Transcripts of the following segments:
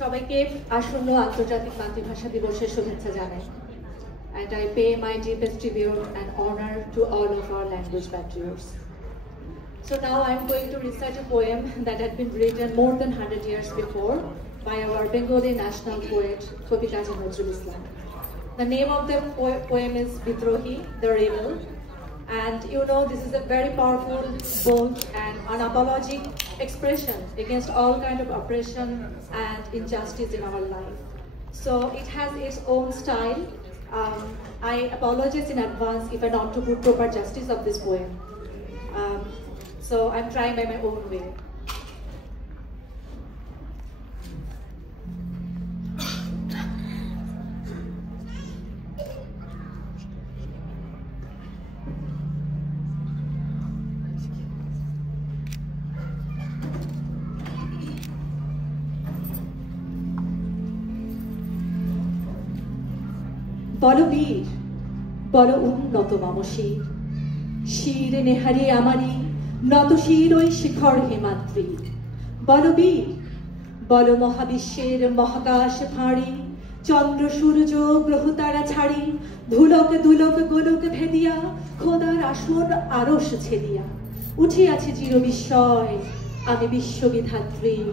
সবাইকে আসন্ন আন্তর্জাতিক মাতৃভাষা দিবসের শুভেচ্ছা জানাই। And I pay my deepest tribute and honor to all of our language patriots. So now I'm going to recite a poem that had been written more than 100 years before by our Bengali national poet, Kavi Kazi Nazrul Islam. The name of the poem is Bidrohi, the Rebel. And you know, this is a very powerful, bold and unapologetic expression against all kind of oppression and injustice in our life. So it has its own style. I apologize in advance if I don't put proper justice of this poem. So I'm trying by my own way. বল বীর, বল উন্নত মম শির, শির নেহারি আমারি নত শির ওই শিখর হেমাদ্রি। বল বীর, বল মহাবিশ্বের মহাকাশ ফাঁড়ি, চন্দ্র সূর্য গ্রহ তারা ছাড়ি, ধুলক দুলক গোলক ভেদিয়া, খোদার আসন আরশ ছেদিয়া, উঠিয়াছে চির বিস্ময় আমি বিশ্ববিধাত্রীর।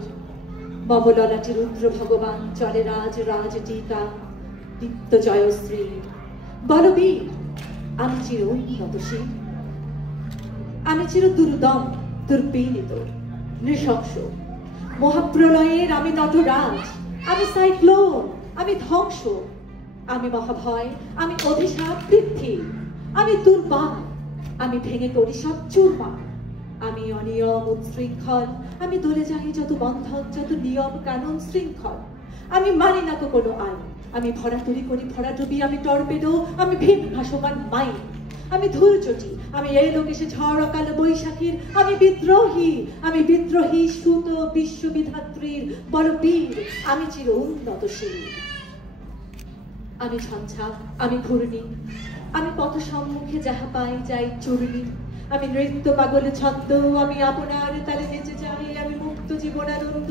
মম ললাটে রুদ্র ভগবান চলে রাজ রাজ টিকা, দীপ্ত জয়শ্রী। বল বীর, আমি চির উন্নতশীল, আমি চির দুর্দম দুর্বিনীত নৃশংস, মহাপ্রলয়ের আমি নটরাজ, আমি সাইক্লোন, আমি ধ্বংস, আমি মহাভয়, আমি অভিশাপ বৃদ্ধি, আমি দুর্বার, আমি ভেঙে করি সব চুরমার, আমি অনিয়ম উচ্ছৃঙ্খল, আমি দলে যাই যত বন্ধন যত নিয়ম কানুন শৃঙ্খল, আমি মানি না তো কোনো আইন, আমি ভরাতুরি করি ভরাডুবি, আমি টর্পেডো, আমি ভিন ভাসমান মাইন, আমি ধূর্যটি, আমি এই লোকেশে ঝড় অকাল বৈশাখীর, আমি বিদ্রোহী, আমি বিদ্রোহী সুত বিশ্ববিধাত্রীর। বল বীর, আমি চির উন্নতশীল, আমি ঝঞ্ঝা, আমি ঘূর্ণি, আমি পথ সম্মুখে যাহা পাই যাই চূর্ণি, আমি নৃত্য পাগলে ছন্দ, আমি আপনার তালে নেচে যাই, আমি মুক্ত জীবনানন্দ,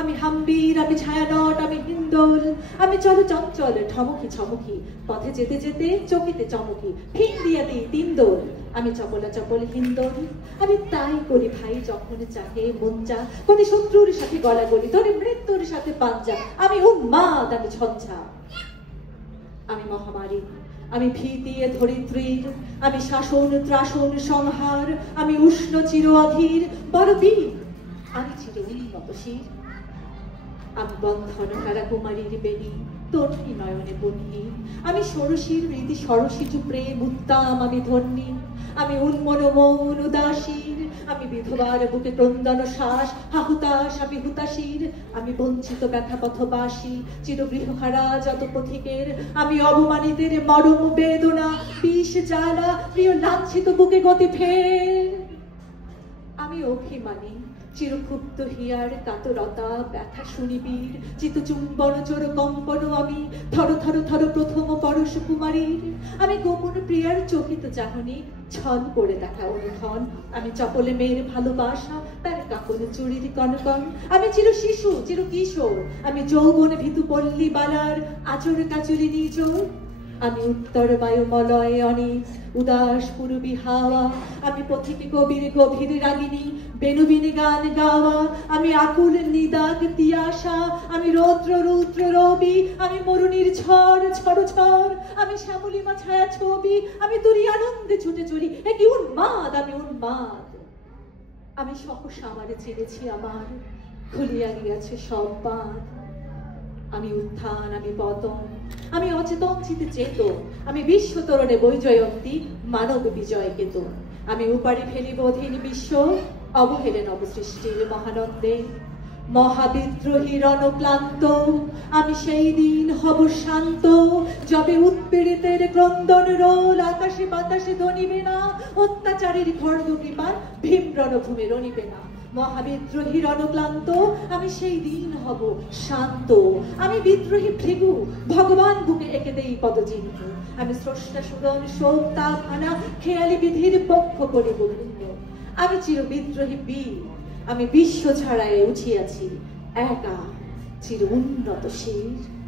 আমি হাম্বির, আমি ছায়ানট, আমি হিন্দোল, আমি চল চঞ্চল ঠমকি ছমকি, পথে যেতে যেতে চকিতে চমকি, ফিং দিয়া দিই তিন দোল, আমি চপলা চপল হিন্দোল, আমি তাই করি ভাই যখন চাহে মন যা, কোন শত্রুর সাথে গলাগলি, তোর মৃত্যুর সাথে পাঞ্জা, আমি উন্মাদ, আমি ঝঞ্ঝা, আমি মহামারী, আমি ভীতি ধরিত্রীর, আমি শাসন ত্রাসন সংহার, আমি উষ্ণ চির অধীর। বল বীর, আমি চির উন্নতশীল, আমি বন্ধন কারাকুমারীর বেণী তন্নি নয়নে বন্যী, আমি ষোড়শীর রীতি সরসিজু প্রেম উত্তাম আমি ধন্যী, আমি উন্মন মৌন উদাসীর, আমি বিধবার বুকে ক্রন্দন শ্বাস হাহুতাস, আমি হুতাশীর, আমি বঞ্চিত ব্যথা পথবাসী চির গৃহহারা যত পথিকের, আমি অবমানিতের মরম বেদনা বিষ জ্বালা প্রিয় লাঞ্ছিত বুকে গতি ফের, আমি অভিমানী চিরক্ষুব্ধ হিয়ার কাতরতা ব্যথা শুনিবীর, চিত চুম্বন চোর কম্পন আমি থর থর থর প্রথম পরশ কুমারীর, আমি গোপন প্রিয়ার চকিত চাহনি ছল করে দেখা অনুক্ষণ, আমি চপলে মেয়ের ভালোবাসা তার কাপড় চুরির কনকন, আমি চির শিশু চির কিশোর, আমি যৌবনে ভীতু পল্লী বালার আচর কাচুরি নিজর, আমি উত্তর বায়ুমলয় অনিত উদাস পূর্বী হাওয়া, আমি পথিকে কবির গভীর রাগিনী বেনুবিনে গান গাওয়া, আমি আকুল নিদাগ তিয়াসা, আমি রৌদ্র রুদ্র রবি, আমি মরুণীর ঝড় ঝড় ঝড়, আমি শ্যামলিমা ছায়া ছবি, আমি তোরই আনন্দে ছুটে চলি, একই উন্মাদ, আমি উন্মাদ, আমি সহসা আমারে চিনেছি আমার খুলিয়া গিয়াছে সব বাঁধ, আমি উত্থান, আমি পতন, আমি অচেতন চিতে চেতন, আমি বিশ্ব তরণে বৈজয়ন্তী মানব বিজয় কেতন, আমি উপারে ফেলিব অধীন বিশ্ব অবহেলে নবসৃষ্টির মহানন্দে, মহাবিদ্রোহী রণক্লান্ত আমি সেই দিন হব শান্ত, যবে উৎপীড়িতের ক্রন্দন রোল আকাশে বাতাসে ধ্বনিবে না, অত্যাচারীর খড়গ কৃপার ভীম রণভূমে রণিবে না, মহাবিদ্রোহী রণক্লান্ত আমি সেই দিন হব শান্ত, আমি বিদ্রোহী ভৃগু ভগবান বুকে এঁকে দেই পদচিহ্ন, আমি স্রষ্টা সুরন শোক তাপ আনা খেয়ালি বিধির পক্ষ করিব ভিন্ন, আমি চির বিদ্রোহী বীর, আমি বিশ্ব ছাড়ায় উঠিয়াছি একা চির উন্নত শির।